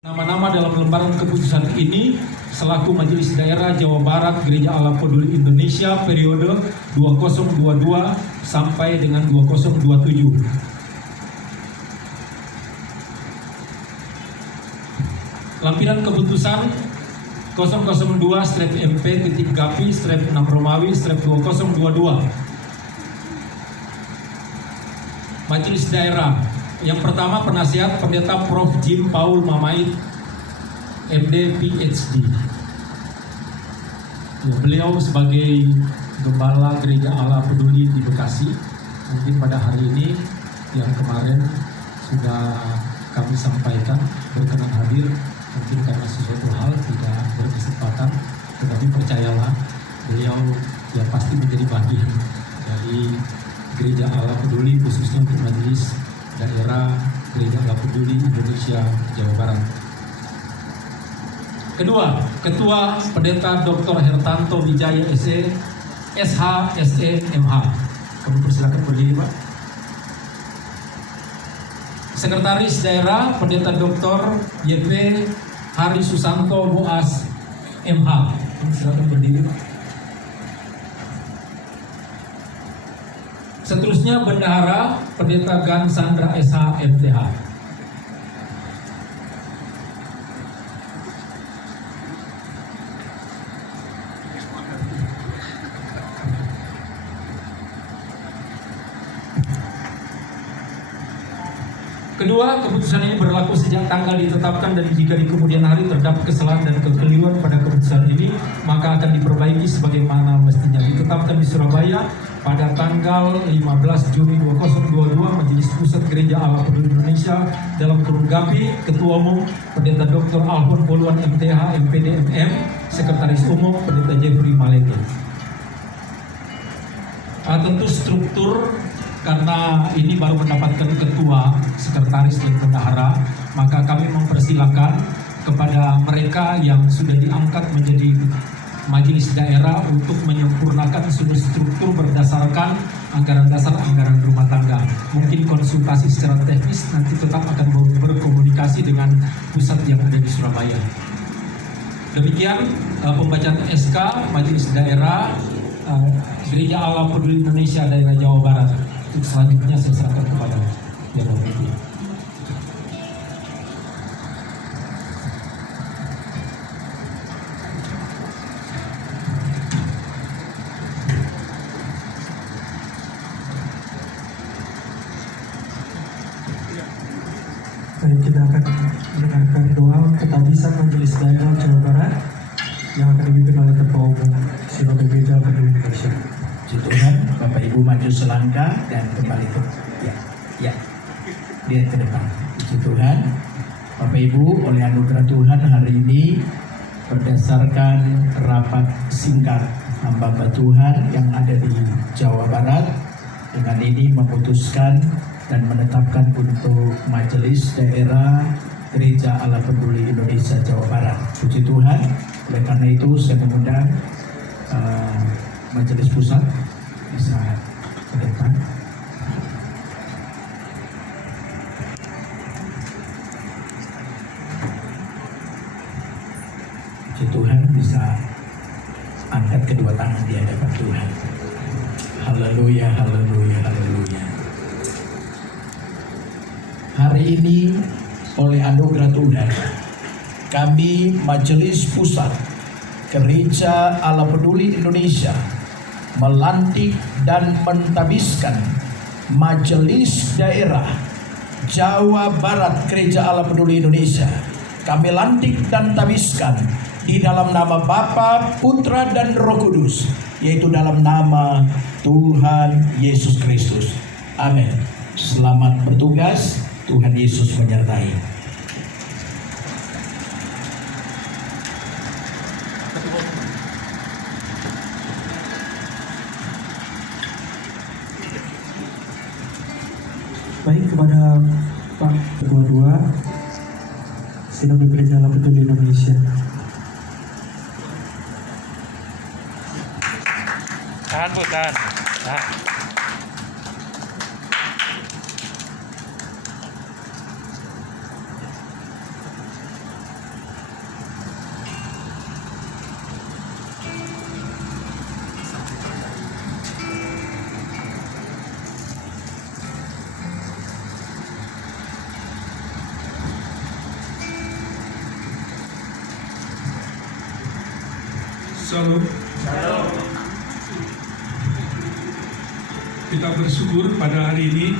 Nama-nama dalam lembaran keputusan ini selaku Majelis Daerah Jawa Barat Gereja Allah Peduli Indonesia periode 2022 sampai dengan 2027. Lampiran keputusan 002/MP-Gapi/6 Romawi/2022. Majelis Daerah. Yang pertama penasihat Pendeta Prof. Jim Paul Mamait, MD PhD. Beliau sebagai Gembala Gereja Allah Peduli di Bekasi, mungkin pada hari ini yang kemarin sudah kami sampaikan berkenan hadir, mungkin karena sesuatu hal tidak berkesempatan, tetapi percayalah beliau ya pasti menjadi bagian dari Gereja Allah Peduli, khususnya untuk Majelis Daerah Gereja Allah Peduli Indonesia Jawa Barat. Kedua, Ketua Pendeta Dr. Hertanto Wijaya SE, SH, SE, MH. Kami persilakan berdiri, Pak. Sekretaris Daerah Pendeta Dr. YP Hari Susanto Boas, MH. Kami silakan berdiri, Pak. Seterusnya Bendahara Pendeta Gan Sandra SH, MTH. Kedua, keputusan ini berlaku sejak tanggal ditetapkan dan jika di kemudian hari terdapat kesalahan dan kekeliruan pada keputusan ini, maka akan diperbaiki sebagaimana mestinya. Ditetapkan di Surabaya pada tanggal 15 Juni 2022, Majelis Pusat Gereja Allah Peduli Indonesia dalam kurung Gapi, Ketua Umum Pendeta Dr. Alhon Poluan MTH, MPD MM, Sekretaris Umum Pendeta Jeffrey Maleke. Tentu struktur, karena ini baru mendapatkan ketua, sekretaris, dan bendahara, maka kami mempersilakan kepada mereka yang sudah diangkat menjadi majelis daerah untuk menyempurnakan seluruh struktur berdasarkan anggaran dasar, anggaran rumah tangga. Mungkin konsultasi secara teknis nanti tetap akan berkomunikasi dengan pusat yang ada di Surabaya. Demikian pembacaan SK Majelis Daerah Gereja Allah Peduli Indonesia Daerah Jawa Barat. Untuk selanjutnya saya serahkan kepada yang berikut. Baik, kita akan mendengarkan doa ketabisan Majelis Daerah Jawa Barat yang akan dipimpin oleh Ketua Umum Sinode Gereja Allah Peduli Indonesia. Puji Tuhan, Bapak Ibu maju selangkah dan kembali ke lihat ke depan. Puji Tuhan, Bapak Ibu, oleh anugerah Tuhan hari ini berdasarkan rapat singkat hamba Tuhan yang ada di Jawa Barat, dengan ini memutuskan dan menetapkan untuk Majelis Daerah Gereja Allah Peduli Indonesia Jawa Barat. Puji Tuhan, oleh karena itu saya mengundang Majelis Pusat bisa ke depan. Puji Tuhan, bisa angkat kedua tangan di hadapan Tuhan. Haleluya, haleluya, haleluya. Hari ini oleh anugerah Tuhan, kami Majelis Pusat Gereja Allah Peduli Indonesia melantik dan mentabiskan Majelis Daerah Jawa Barat Gereja Allah Peduli Indonesia. Kami lantik dan tabiskan di dalam nama Bapa, Putra, dan Roh Kudus, yaitu dalam nama Tuhan Yesus Kristus. Amin. Selamat bertugas, Tuhan Yesus menyertai. Baik, kepada Pak Ketua II Sinode Gereja Allah Peduli Indonesia. Tahan, Bu, tahan. Shalom. Kita bersyukur pada hari ini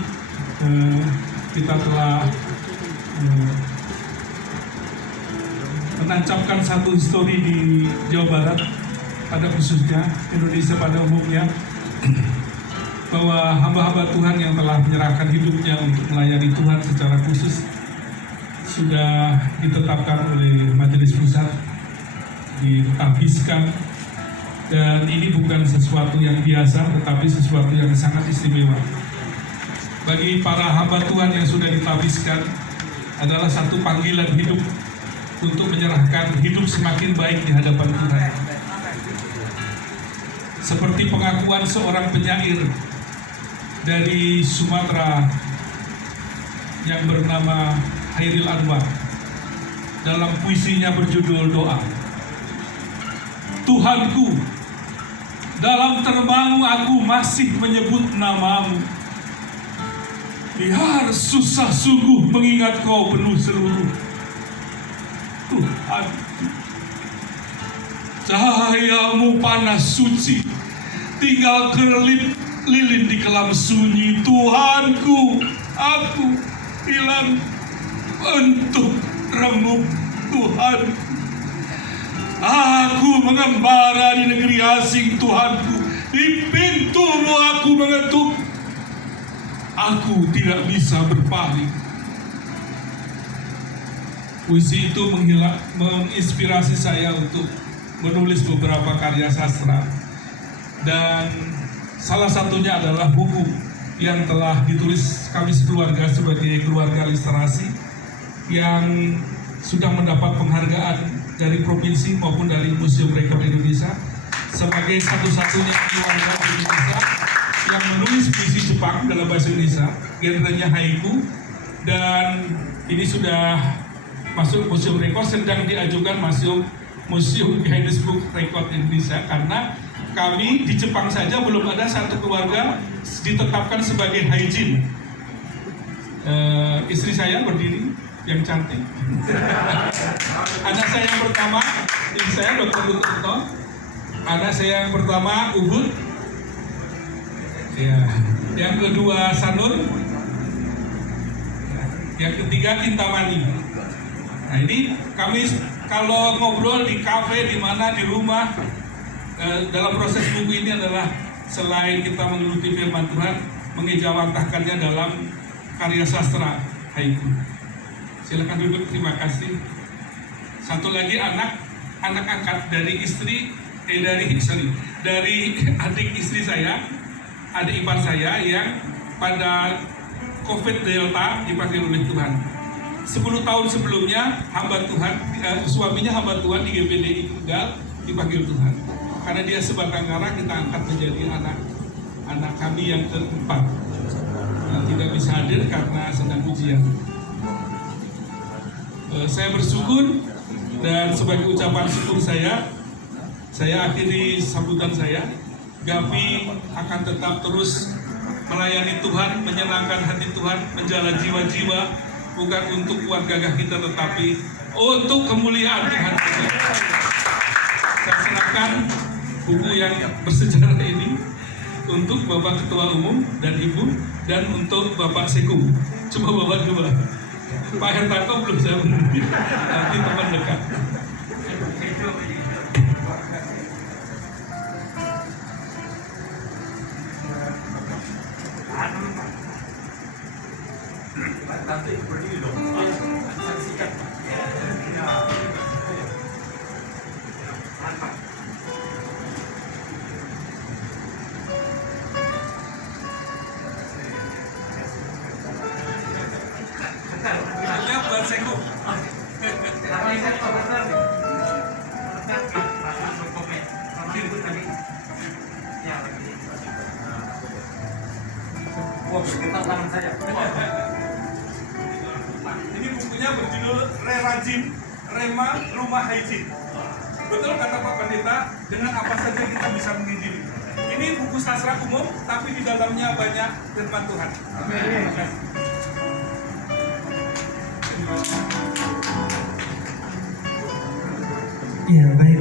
kita telah menancapkan satu histori di Jawa Barat, pada khususnya Indonesia pada umumnya, bahwa hamba-hamba Tuhan yang telah menyerahkan hidupnya untuk melayani Tuhan secara khusus sudah ditetapkan oleh Majelis Pusat, ditabiskan, dan ini bukan sesuatu yang biasa tetapi sesuatu yang sangat istimewa. Bagi para hamba Tuhan yang sudah ditabiskan adalah satu panggilan hidup untuk menyerahkan hidup semakin baik di hadapan Tuhan. Seperti pengakuan seorang penyair dari Sumatera yang bernama Hairil Anwar dalam puisinya berjudul Doa. Tuhanku, dalam terbangmu aku masih menyebut namamu. Biar susah sungguh mengingat kau penuh seluruh. Tuhan, cahayamu panas suci, tinggal kerlip lilin di kelam sunyi. Tuhanku, aku hilang bentuk remuk. Tuhan, aku mengembara di negeri asing. Tuhanku, di pintumu aku mengetuk. Aku tidak bisa berpaling. Puisi itu menginspirasi saya untuk menulis beberapa karya sastra, dan salah satunya adalah buku yang telah ditulis kami sekeluarga sebagai keluarga literasi yang sudah mendapat penghargaan dari provinsi maupun dari Museum Rekor Indonesia sebagai satu-satunya keluarga Indonesia yang menulis puisi Jepang dalam bahasa Indonesia, genrenya haiku, dan ini sudah masuk Museum Rekor, sedang diajukan Museum Guinness Book Record Indonesia, karena kami di Jepang saja belum ada satu keluarga ditetapkan sebagai haijin. Istri saya berdiri, yang cantik. Anak saya yang pertama, istri saya Dr. Luto. Anak saya yang pertama Ubud. Ya. Yang kedua Sanur. Yang ketiga Kintamani. Nah, ini kami kalau ngobrol di kafe, di mana, di rumah, dalam proses buku ini adalah selain kita menggeluti firman Tuhan, mengejawantahkannya dalam karya sastra haiku. Silakan duduk, terima kasih. Satu lagi anak angkat dari dari adik istri saya, adik ipar saya yang pada COVID Delta dipanggil oleh Tuhan. 10 tahun sebelumnya hamba Tuhan, suaminya hamba Tuhan di GPDI Tegal dipanggil Tuhan. Karena dia sebatang kara, kita angkat menjadi anak kami yang keempat. Tidak bisa hadir karena sedang ujian. Saya bersyukur, dan sebagai ucapan syukur saya akhiri sambutan saya. Gapi akan tetap terus melayani Tuhan, menyenangkan hati Tuhan, menjalan jiwa-jiwa, bukan untuk uang gagah kita, tetapi untuk kemuliaan Tuhan. Saya serahkan buku yang bersejarah ini untuk Bapak Ketua Umum dan Ibu, dan untuk Bapak Seku. Cuma Bapak dua. Pak Hertanto belum saya menunggu, nanti teman dekat. Ini bukunya berjudul Rerajin, Rema Rumah Haijin. Betul kata Pak Pendeta, dengan apa saja kita bisa mengijin. Ini buku sastra umum, tapi di dalamnya banyak firman Tuhan. Terima kasih. Iya, baik.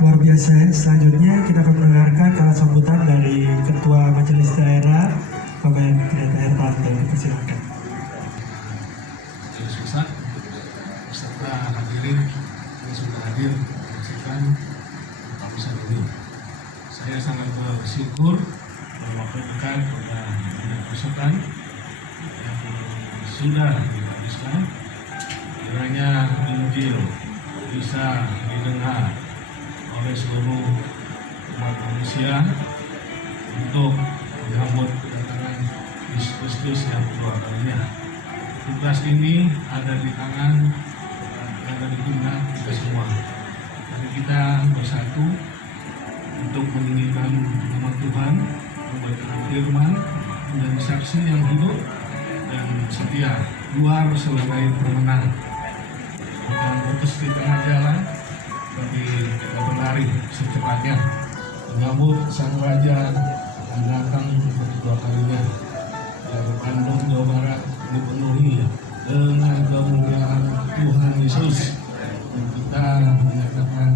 Luar biasa ya. Selanjutnya kita akan mendengarkan kata sambutan dari Ketua Majelis Daerah Bapak Pendeta Hermanto. Silakan. Majelis Pusat beserta hadirin yang sudah hadir menyaksikan Bapak Pusat ini. Saya sangat bersyukur melaporkan kepada Pusatan yang sudah dihabiskan. Kiranya Injil bisa didengar oleh seluruh umat manusia untuk menyambut kedatangan Yesus Kristus yang kedua kalinya. Tugas ini ada di tangan, ada di pundak kita semua. Jadi kita bersatu untuk meninggikan nama Tuhan, membaca firman, menjadi saksi yang hidup dan setia, luar sebagai pemenang. Bukan putus di tengah jalan, tapi kita berlari secepatnya menyambut Sang Raja yang datang untuk kedua kalinya. Dari Bandung, Jawa Barat dipenuhi dengan kemuliaan Tuhan Yesus. Dan kita menyatakan,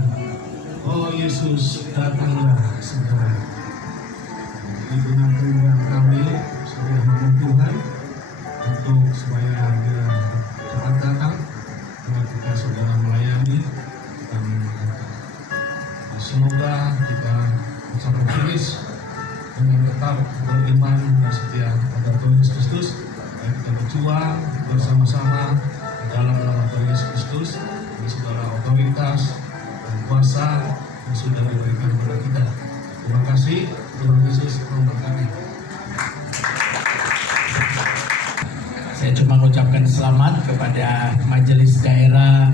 oh Yesus datanglah segera. Ini dengan kerinduan kami sebagai hamba Tuhan untuk supaya dia cepat datang, agar kita saudara melayani dan semoga kita mencapai finish dengan tetap beriman dan setia pada Tuhan Yesus Kristus. Dan kita berjuang bersama-sama dalam nama Tuhan Yesus Kristus dengan segala otoritas dan kuasa yang sudah diberikan kepada kita. Terima kasih. Tuhan Yesus memberkati. Saya cuma mengucapkan selamat kepada Majelis Daerah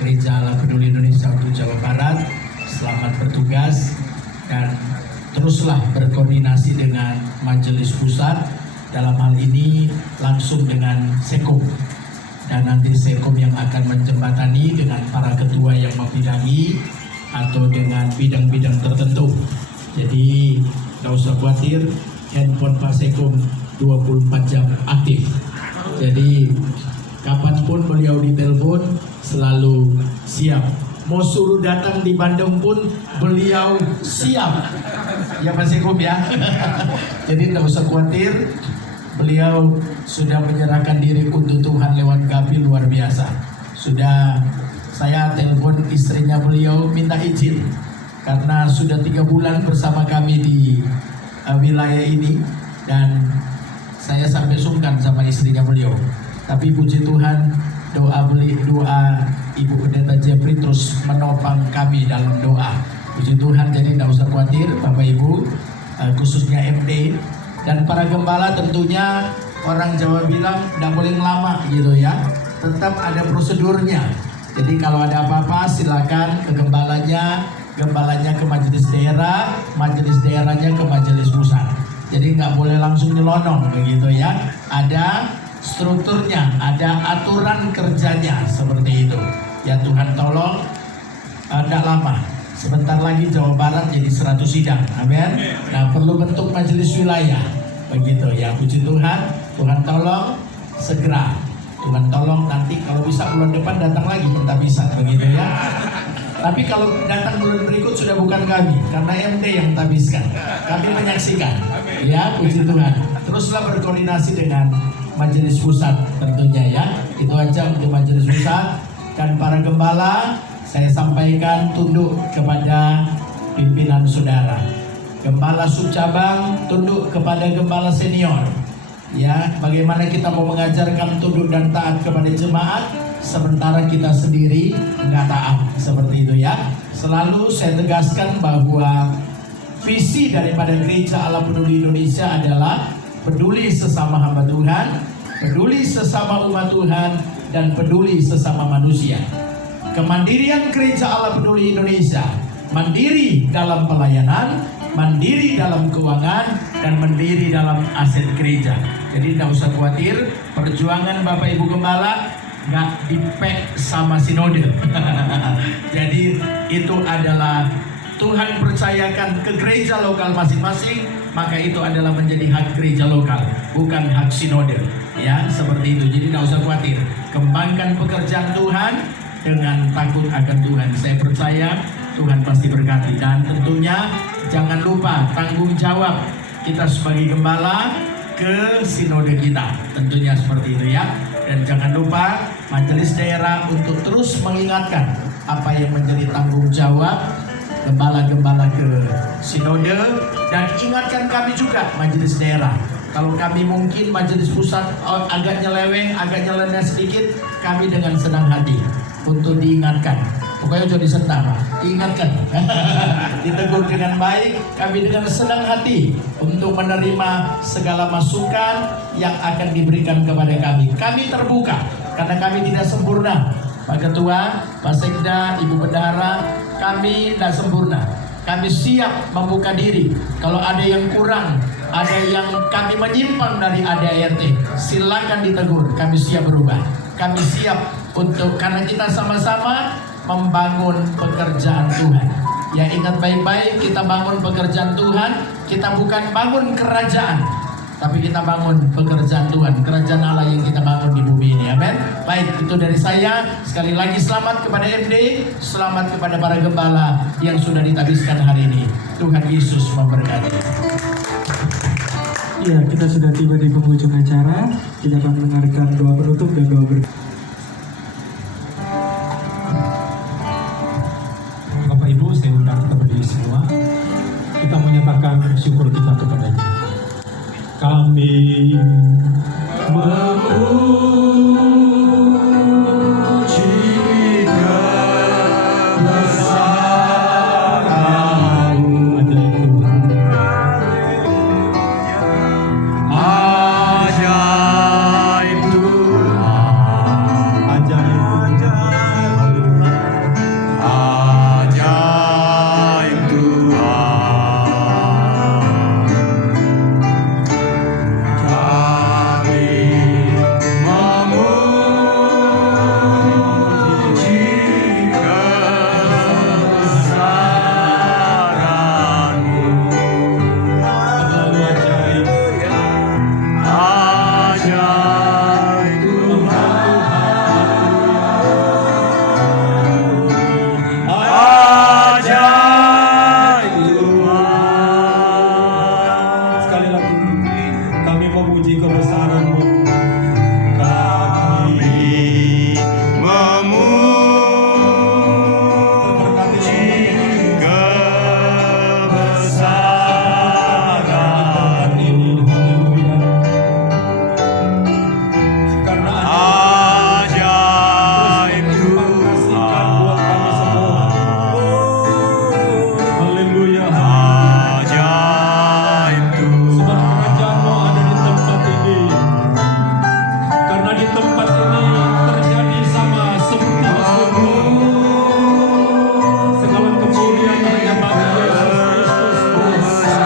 Gereja Allah Peduli Indonesia untuk Jawa Barat. Selamat bertugas dan teruslah berkoordinasi dengan Majelis Pusat, dalam hal ini langsung dengan Sekom, dan nanti Sekom yang akan menjembatani dengan para ketua yang membidangi atau dengan bidang-bidang tertentu. Jadi tidak usah khawatir, handphone Pak Sekom 24 jam aktif. Jadi kapanpun beliau ditelepon selalu siap. Mau suruh datang di Bandung pun beliau siap. Ya Pak Sekom ya. Jadi tidak usah khawatir, beliau sudah menyerahkan diri untuk Tuhan lewat Gapi luar biasa. Sudah saya telepon istrinya beliau minta izin karena sudah 3 bulan bersama kami di wilayah ini, dan saya sampai sungkan sama istrinya beliau. Tapi puji Tuhan, doa Ibu Pendeta Jeffrey terus menopang kami dalam doa. Puji Tuhan, jadi tidak usah khawatir Bapak Ibu, khususnya MD dan para gembala. Tentunya orang Jawa bilang tidak boleh lama gitu ya, tetap ada prosedurnya. Jadi kalau ada apa-apa silakan ke gembalanya ke majelis daerah, majelis daerahnya ke majelis pusat. Jadi nggak boleh langsung nyelonong begitu ya. Ada strukturnya, ada aturan kerjanya seperti itu. Ya Tuhan tolong, tidak lama. Sebentar lagi Jawa Barat jadi 100 sidang, amin. Nah perlu bentuk majelis wilayah, begitu ya. Puji Tuhan, Tuhan tolong segera. Tuhan tolong nanti kalau bisa bulan depan datang lagi minta bisa, begitu ya. Tapi kalau datang bulan berikut sudah bukan kami, karena MD yang tabiskan. Kami menyaksikan. Ya, puji Tuhan. Teruslah berkoordinasi dengan majelis pusat tentunya ya. Itu aja untuk majelis pusat. Dan para gembala, saya sampaikan tunduk kepada pimpinan saudara. Gembala subcabang tunduk kepada gembala senior. Ya, bagaimana kita mau mengajarkan tunduk dan taat kepada jemaat sementara kita sendiri nggak taat, seperti itu ya. Selalu saya tegaskan bahwa visi daripada Gereja Allah Peduli Indonesia adalah peduli sesama hamba Tuhan, peduli sesama umat Tuhan, dan peduli sesama manusia. Kemandirian Gereja Allah Peduli Indonesia, mandiri dalam pelayanan, mandiri dalam keuangan, dan mandiri dalam aset gereja. Jadi tidak usah khawatir, perjuangan Bapak Ibu Gembala nggak dipek sama sinode. Jadi itu adalah Tuhan percayakan ke gereja lokal masing-masing, maka itu adalah menjadi hak gereja lokal, bukan hak sinode. Ya, seperti itu. Jadi tidak usah khawatir. Kembangkan pekerjaan Tuhan dengan takut akan Tuhan. Saya percaya Tuhan pasti berkati. Dan tentunya jangan lupa tanggung jawab kita sebagai gembala ke sinode kita, tentunya seperti itu ya. Dan jangan lupa majelis daerah untuk terus mengingatkan apa yang menjadi tanggung jawab gembala-gembala ke sinode, dan ingatkan kami juga majelis daerah. Kalau kami mungkin majelis pusat agak nyeleweng, agak nyeleneh sedikit, kami dengan senang hati untuk diingatkan. Pokoknya jadi senang, diingatkan, ditegur dengan baik. Kami dengan senang hati untuk menerima segala masukan yang akan diberikan kepada kami. Kami terbuka karena kami tidak sempurna. Pak Ketua, Pak Sekda, Ibu Bendahara, kami tidak sempurna. Kami siap membuka diri. Kalau ada yang kurang, ada yang kami menyimpang dari ADART, silakan ditegur. Kami siap berubah. Kami siap untuk, karena kita sama-sama membangun pekerjaan Tuhan. Ya, ingat baik-baik, kita bangun pekerjaan Tuhan. Kita bukan bangun kerajaan, tapi kita bangun pekerjaan Tuhan, kerajaan Allah yang kita bangun di bumi ini. Amin. Baik, itu dari saya. Sekali lagi selamat kepada MD, selamat kepada para gembala yang sudah ditabiskan hari ini. Tuhan Yesus memberkati. Ya, kita sudah tiba di penghujung acara. Kita akan mendengarkan doa penutup dan doa berkah. Bapak Ibu, saya undang kita berdiri semua. Kita menyatakan syukur kita kepadanya. Kami memuji kebesaran-Mu, ajaib Tuhan. Ajaib Tuhan, Ajaib Tuhan. ajaib Tuhan. Kami memuji kebesaran-Mu. Terlalu ajaib. Ajaib Tuhan, ajaib Tuhan. Sekali lagi, kami memuji kebesaran-Mu. Kami memuji kebesaran ini, haleluya. Karena ajaib haleluya. ajaib Sebab Tuhan. kerajaan-Mu ada di tempat ini. Karena di tempat ini terjadi sama seperti di surga. Segala kemuliaan hanya bagi Yesus Kristus,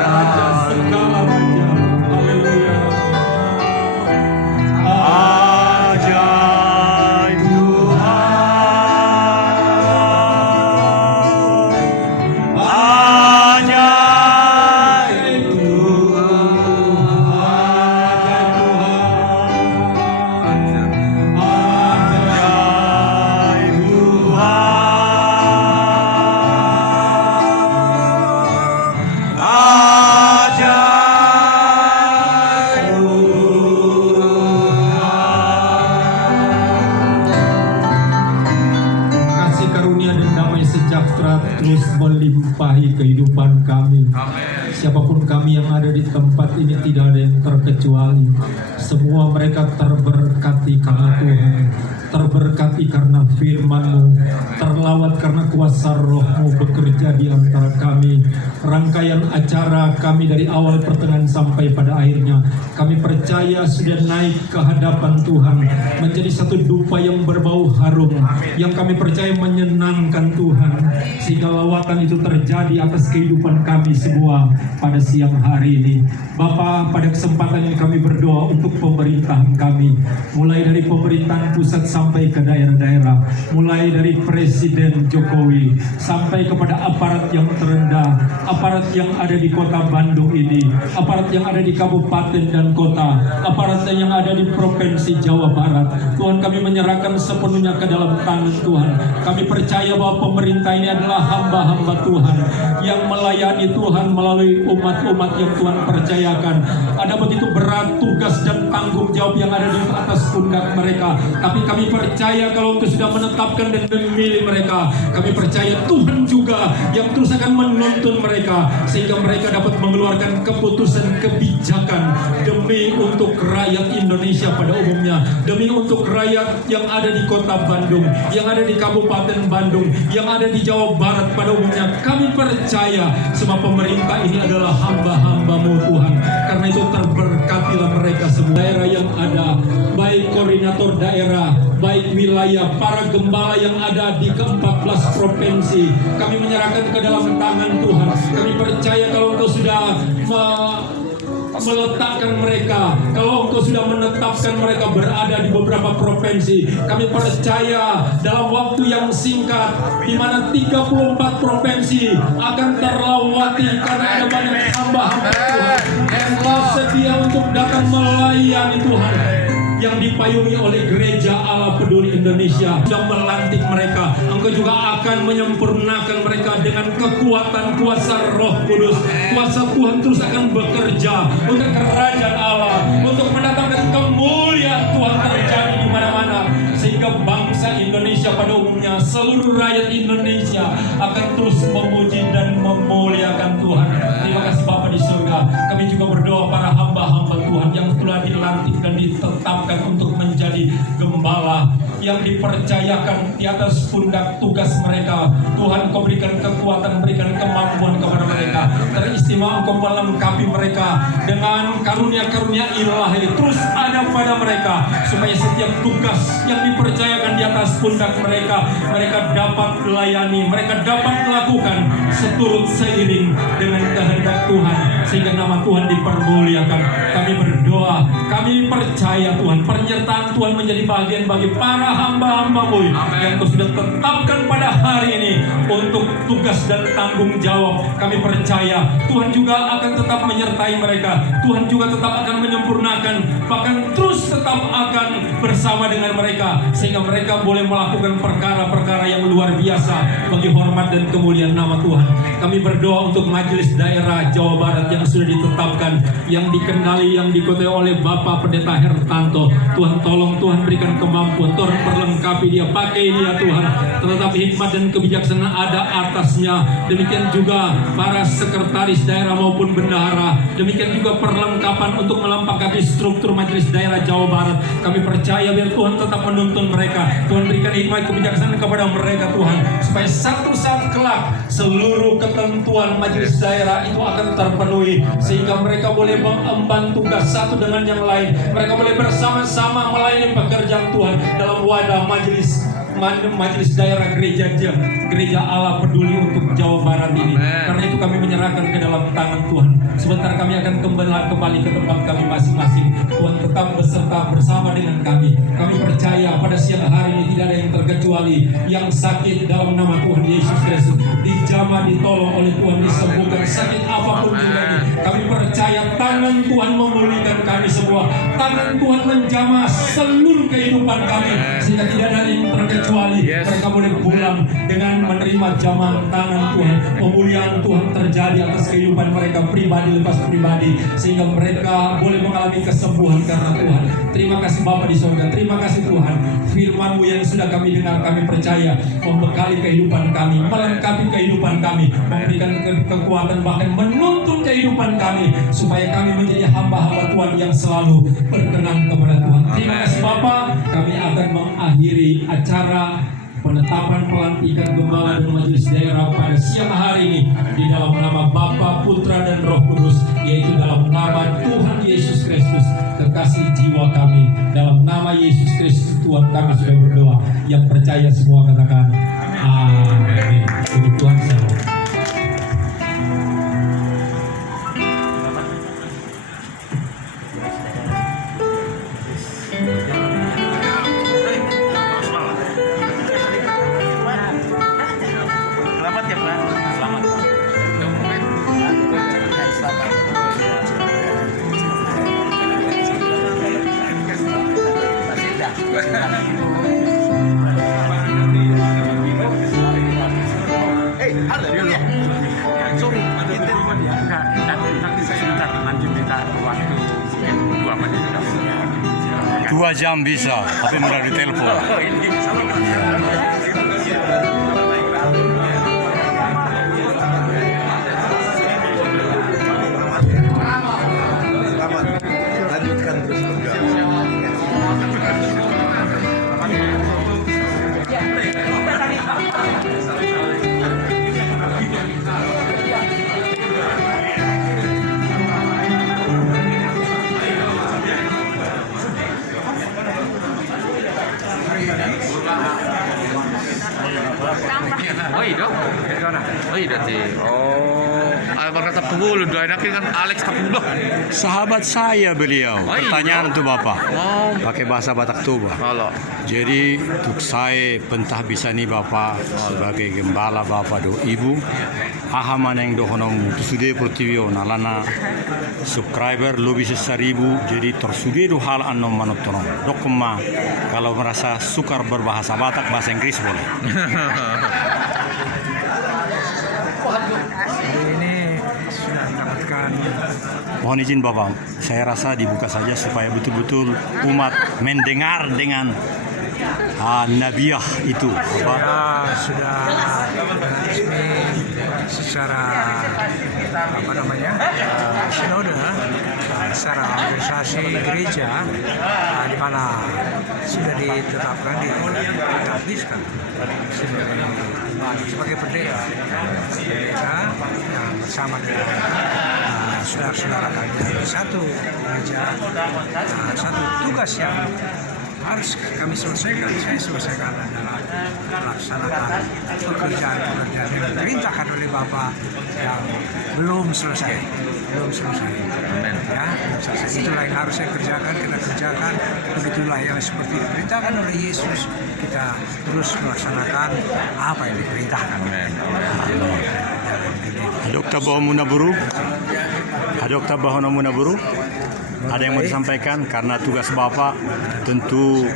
Raja segala raja. Haleluya. Ajaib Tuhan, ajaib ajaib Tuhan, Kasih karunia dan damai sejahtera terus melimpahi kehidupan kami. Siapapun kami yang ada di tempat ini tidak ada yang terkecuali. Semua mereka terberkati karena Tuhan, terberkati karena firman-Mu, terlawat karena kuasa Roh-Mu bekerja di antara kami. Rangkaian acara kami dari awal pertengahan sampai pada akhirnya, kami percaya sudah naik ke hadapan Tuhan, menjadi satu dupa yang berbau harum, yang kami percaya menyenangkan Tuhan, sehingga lawatan itu terjadi atas kehidupan kami semua pada siang hari ini. Bapa, pada kesempatan ini kami berdoa untuk pemerintahan kami, mulai dari pemerintahan pusat sampai ke daerah daerah, mulai dari Presiden Jokowi sampai kepada aparat yang terendah, aparat yang ada di kota Bandung ini, aparat yang ada di kabupaten dan kota, aparat yang ada di Provinsi Jawa Barat. Tuhan, kami menyerahkan sepenuhnya ke dalam tangan Tuhan. Kami percaya bahwa pemerintah ini adalah hamba-hamba Tuhan yang melayani Tuhan melalui umat-umat yang Tuhan percayakan. Ada begitu berat tugas dan tanggung jawab yang ada di atas pundak mereka, tapi kami percaya kalau Engkau sudah menetapkan dan memilih mereka, kami percaya Tuhan juga yang terus akan menuntun mereka sehingga mereka dapat mengeluarkan keputusan kebijakan demi untuk rakyat Indonesia pada umumnya, demi untuk rakyat yang ada di kota Bandung, yang ada di Kabupaten Bandung, yang ada di Jawa Barat pada umumnya. Kami percaya semua pemerintah ini adalah hamba-hamba-Mu Tuhan. Karena itu terberkatilah mereka semua. Daerah yang ada, baik koordinator daerah, baik wilayah, para gembala yang ada di ke-14 provinsi, kami menyerahkan ke dalam tangan Tuhan. Kami percaya kalau Engkau sudah meletakkan mereka, kalau Engkau sudah menetapkan mereka berada di beberapa provinsi, kami percaya dalam waktu yang singkat, di mana 34 provinsi akan terlewati karena ada banyak hamba-hamba Tuhan yang telah sedia untuk datang melayani Tuhan, yang dipayungi oleh Gereja Allah Peduli Indonesia. Sudah melantik mereka, Engkau juga akan menyempurnakan mereka dengan kekuatan kuasa Roh Kudus. Kuasa Tuhan terus akan bekerja untuk kerajaan Allah, untuk mendatangkan kemuliaan Tuhan terjadi di mana-mana, sehingga bangsa Indonesia pada umumnya, seluruh rakyat Indonesia akan terus memuji dan memuliakan Tuhan. Terima kasih Bapa di surga. Kami juga berdoa para hamba-hamba Tuhan yang telah dilantik dan ditetapkan untuk menjadi gembala, yang dipercayakan di atas pundak tugas mereka. Tuhan, Kau berikan kekuatan, berikan kemampuan kepada mereka. Teristimewa Engkau melengkapi mereka dengan karunia-karunia ilahi terus ada pada mereka, supaya setiap tugas yang dipercayakan di atas pundak mereka, mereka dapat melayani, mereka dapat melakukan seturut seiring dengan kehendak Tuhan, sehingga nama Tuhan dipermuliakan. Kami berdoa, kami percaya Tuhan, penyertaan Tuhan menjadi bagian bagi para hamba-hamba-Mu yang Kau sudah tetapkan pada hari ini untuk tugas dan tanggung jawab. Kami percaya Tuhan juga akan tetap menyertai mereka, Tuhan juga tetap akan menyempurnakan, bahkan terus tetap akan bersama dengan mereka, sehingga mereka boleh melakukan perkara-perkara yang luar biasa bagi hormat dan kemuliaan nama Tuhan. Kami berdoa untuk majelis daerah Jawa Barat yang sudah ditetapkan, yang dikenali, yang dikuasai oleh Bapak Pendeta Hertanto. Tuhan, tolong Tuhan berikan kemampuan, Tuhan perlengkapi dia, pakai dia Tuhan, tetapi hikmat dan kebijaksanaan ada atasnya. Demikian juga para sekretaris daerah maupun bendahara, demikian juga perlengkapan untuk melengkapi struktur majelis daerah Jawa Barat. Kami percaya biar Tuhan tetap menuntun mereka. Tuhan berikan hikmat kebijaksanaan kepada mereka Tuhan, supaya satu saat kelak seluruh ketentuan majelis daerah itu akan terpenuhi, sehingga mereka boleh mengemban tugas satu dengan yang lain. Mereka boleh bersama-sama melayani pekerjaan Tuhan dalam wadah majelis daerah gereja Allah Peduli untuk Jawa Barat ini. Karena itu kami menyerahkan ke dalam tangan Tuhan. Sebentar kami akan kembali ke tempat kami masing-masing. Tuhan tetap beserta bersama dengan kami. Kami percaya pada siang hari ini tidak ada yang terkecuali yang sakit dalam nama Tuhan Yesus Kristus, dijamah, ditolong oleh Tuhan, disembuhkan sakit apapun juga ini. Kami percaya tangan Tuhan memulihkan kami semua. Tangan Tuhan menjamah seluruh kehidupan kami, sehingga tidak ada yang terkecuali. Mereka boleh pulang dengan menerima jamahan tangan Tuhan. Pemulihan Tuhan terjadi atas kehidupan mereka pribadi lepas pribadi, sehingga mereka boleh mengalami kesembuhan karena Tuhan. Terima kasih Bapa di surga. Terima kasih Tuhan, firman-Mu yang sudah kami dengar, kami percaya membekali kehidupan kami, melengkapi kehidupan kami, memberikan kekuatan, bahkan menuntun kehidupan kami, supaya kami menjadi hamba-hamba Tuhan yang selalu berkenan kepada Tuhan. Terima kasih Bapa. Kami akan mengakhiri acara penetapan pelantikan gembala dan majelis daerah pada siang hari ini di dalam nama Bapa, Putra dan Roh Kudus, yaitu dalam nama Tuhan Yesus Kristus, kekasih jiwa kami. Dalam nama Yesus Kristus Tuhan kami sudah berdoa. Yang percaya semua katakan amin. Puji Tuhan. Shalom. jam bisa, tapi melalui telepon. Lanjutkan terus bergerak. Oh iya dong. Oh iya dati. Oh, berkata pengulu doa enakin kan Alex Tapulo. Sahabat saya beliau. Oh, iya. Pertanyaan untuk Bapak. Oh, Pakai bahasa Batak Toba. kalau Jadi untuk saya pentah bisa nih Bapak sebagai gembala Bapak do Ibu ahaman yang dohonom sudah protivio nalana subscriber lebih 1000 jadi tersudah do hal anom manotonom dokma kalau merasa sukar berbahasa Batak bahasa Inggris boleh. Ini sudah mendapatkan Mohon izin Bapak, saya rasa dibuka saja supaya betul-betul umat mendengar dengan nabiah itu Bapak. sudah resmi secara sinode secara organisasi gereja di mana sudah ditetapkan dihabiskan sebagai pendeta yang bersama dengan saudara-saudara kami di satu gereja satu tugas yang harus kami selesaikan, saya selesaikan adalah melaksanakan pekerjaan-pekerjaan yang diperintahkan oleh Bapak yang belum selesai. Ya, itulah yang harus saya kerjakan, kita kerjakan. Begitulah yang seperti diperintahkan oleh Yesus, kita terus melaksanakan apa yang diperintahkan. Adok tabah munaburu, adok tabah munaburu. Ada yang mau disampaikan karena tugas Bapak tentu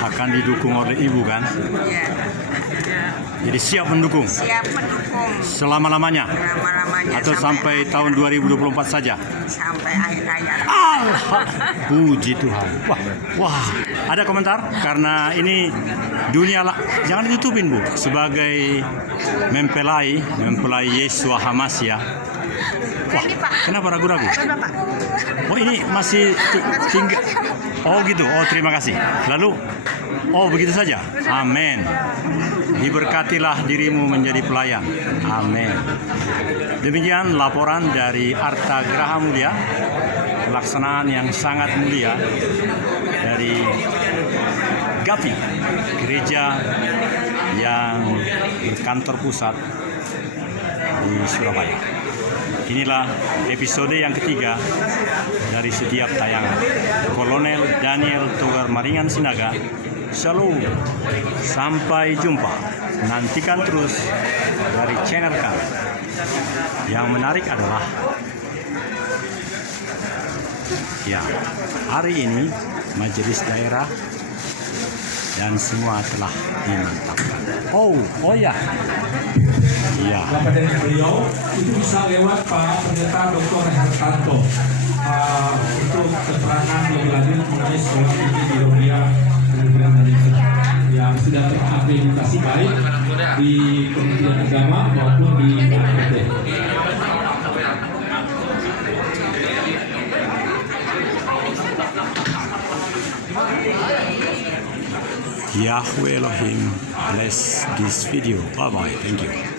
akan didukung oleh Ibu kan? Iya. Jadi siap mendukung Siap mendukung selama-lamanya selama-lamanya atau sampai tahun 2024 saja. sampai akhir hayat. Puji Tuhan. Wah, ada komentar karena ini dunia lah. Jangan ditutupin Bu. Sebagai mempelai Yesua Hamasya. Wah, kenapa ragu-ragu? Oh ini masih tinggal. Oh gitu. Oh terima kasih. Lalu, oh begitu saja. Amin. Diberkatilah dirimu menjadi pelayan. Amin. Demikian laporan dari Arta Graha Mulia. Pelaksanaan yang sangat mulia dari GAPI, gereja yang berkantor pusat di Surabaya. Inilah episode yang ketiga dari setiap tayangan. Kolonel Daniel Togar Maringan Sinaga. Shalom. Sampai jumpa. Nantikan terus dari channel kami. Yang menarik adalah hari ini majelis daerah dan semua telah dimantapkan. Oh ya. Iya. Bapak dari beliau itu bisa lewat Pak Pendeta Dr. Hartanto untuk keterangan lebih lanjut mengenai sekolah tinggi teologi Kementerian Agama yang sudah terakreditasi baik di Kementerian Agama maupun di APT. Yahweh Elohim bless this video. Bye bye. Thank you.